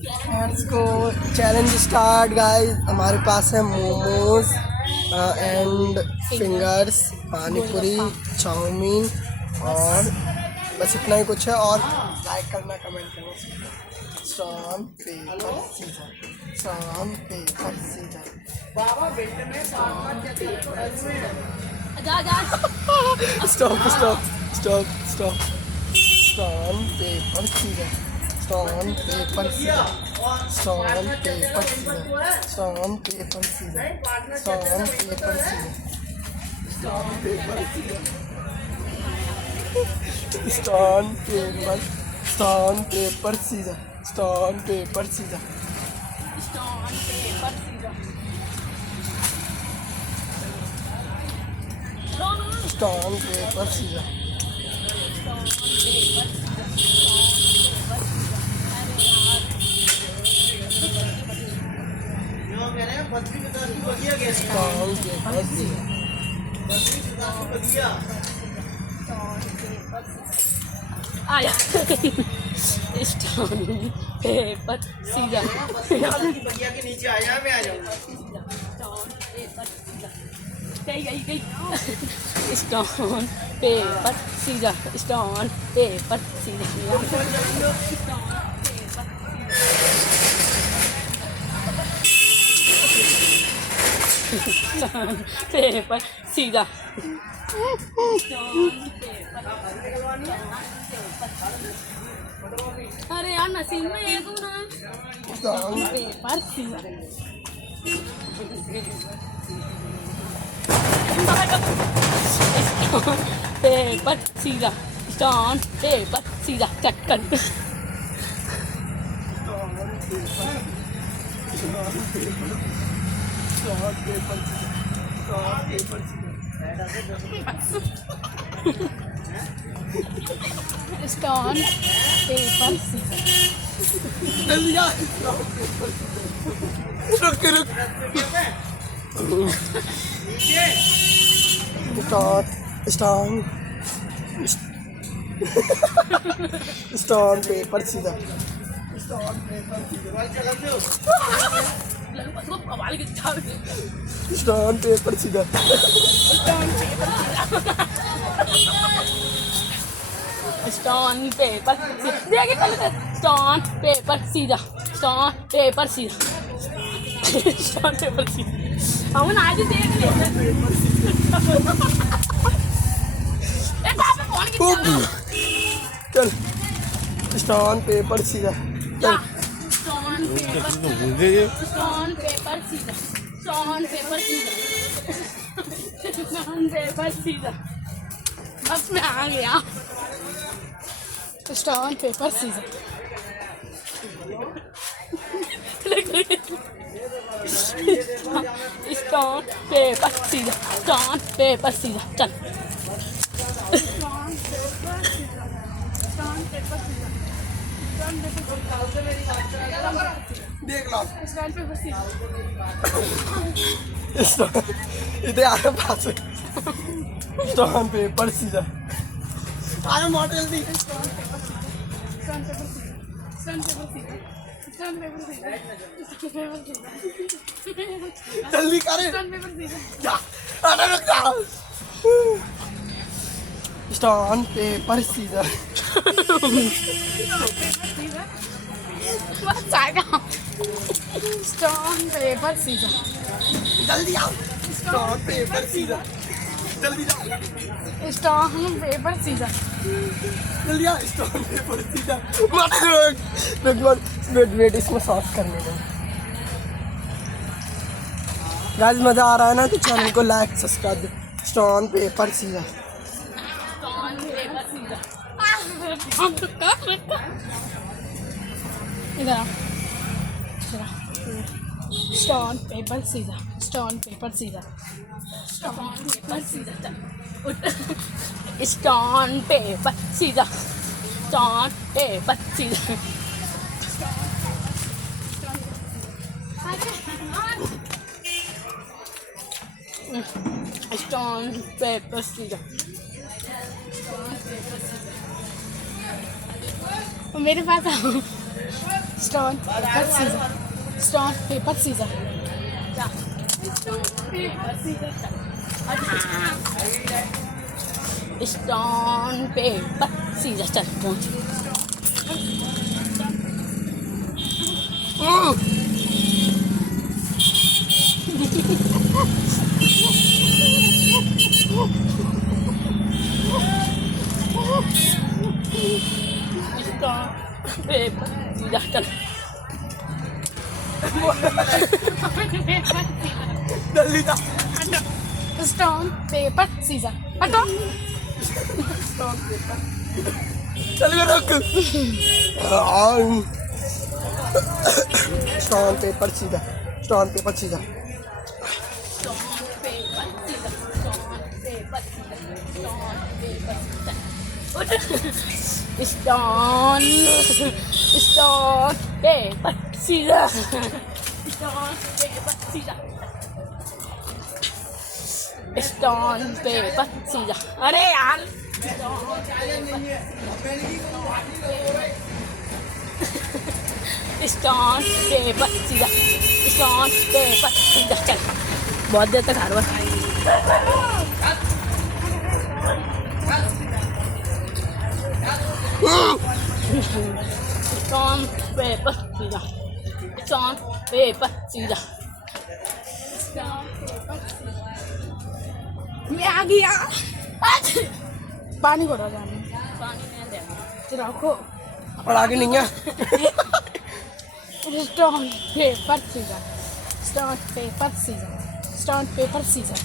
Let's go, challenge start guys. हमारे पास है momos and fingers, पानी पूरी, चाउमीन और बस इतना ही कुछ है। और लाइक करना, कमेंट करना। Stone paper scissor, stone paper scissors. Stop stop stop stop. Stone paper scissor, stone paper scissor, stone paper scissor, stone paper scissor, stone paper scissor, stone paper scissor, stone paper, stone paper scissor, stone paper scissor, stone paper scissor. Stone paper scissor. आया stone paper scissors, बगिया के नीचे आया, मैं आ जाऊंगा। गई stone paper scissor, stone paper scissor, stone paper scissors. अरे यार नसीब में एक हूँ ना। Stone paper scissor, stone paper scissor, stone paper scissor, चक्कर। Stone paper scissor, stone paper scissor. Stone paper scissor. जल्दी आ। रुक रुक। Stone stone stone paper scissor, stone paper scissor, stone paper scissor, stone paper stone paper scissor, stone paper scissor, stone paper scissor. हम आज ही देख लिए। चल स्टोन पेपर सीजर, चल। Stone paper scissor, stone paper scissor, stone paper scissor. बस मैं आ गया। Stone paper scissor, stone paper scissor, stone paper scissor, चल। देख लो स्टोन पेपर सीजर, इधर आया पास। स्टोन पेपर सीजर, आया मॉडल दी। Stone paper scissor, stone paper scissor, stone paper scissor, stone paper scissor, stone paper scissor, जल्दी करे। Stone paper scissor. जा, अरे रुक जा। स्टोन पेपर सीजर, बस आएगा। स्टोन पेपर सीजर, जल्दी आओ। स्टोन पेपर सीजर, जल्दी जाओ। स्टोन पेपर सीजर, जल्दी आओ। Stone paper scissors. मत रुक रुक रुक, वेट वेट, इसमें सॉस करने दो। गाइस मजा आ रहा है ना, तो चैनल को like subscribe. Stone paper scissor, stone paper scissor. इधर आओ, इधर आओ। Stone paper scissor, stone paper scissor, stone paper scissor, चल उठ। Stone paper scissor, stone paper scissor, stone paper scissors. मेरे पास आओ। Stone paper scissor stone paper scissor stone paper scissor चल स्टोन पेपर सीजर चल जल्दी था। स्टोन पेपर सीजर हटो चल गया रुक। स्टोन पेपर सीधा, स्टोन पेपर सीधा। Stone stone paper scissor stone paper scissor stone paper scissors अरे यार stone paper scissor stone paper scissor चल बहुत देर तक हार stone paper scissor stone paper scissors मैं आ गया पानी भरो जाने पानी नहीं दे रखो और आगे नहीं है। Stone paper scissor stone paper scissor stone paper scissor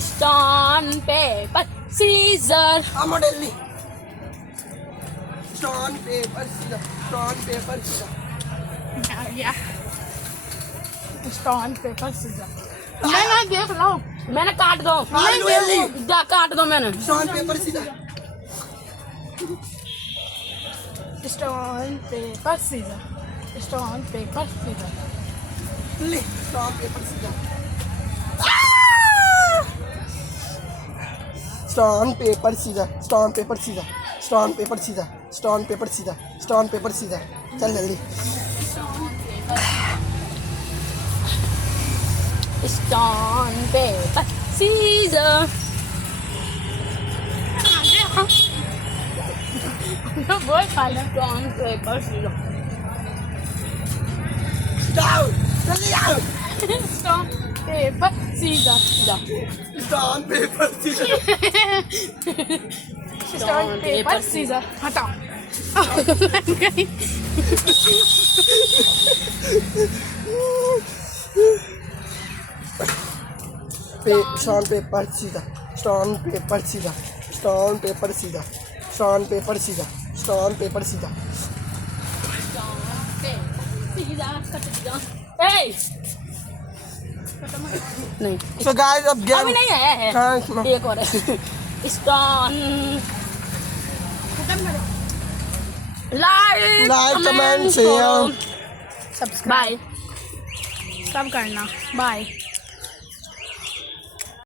stone paper scissors I'm not Delhi. Stone paper scissors, stone paper scissors। आ गया स्टोन पेपर सीजर मैंने देख लो मैंने काट दो काट दो मैंने Stone paper scissors। Stone paper scissor stone paper scissors ले stone paper scissors। Stone paper scissors, stone paper scissors, stone paper scissors, stone paper scissors, stone paper scissors। चल जल्दी। स्टोन पेपर सीजर बहुत खाना स्टोन पेपर सीजर जाओ जल्दी आओ। Stone paper scissors Stone paper scissors। Stone paper scissors हटाओ Stone paper scissors, stone paper scissors, stone paper scissors, stone paper scissors, stone paper scissors। नहीं So guys अब game अभी नहीं है हाँ, इसमें। एक और है stone like comment, share। Subscribe सब करना बाय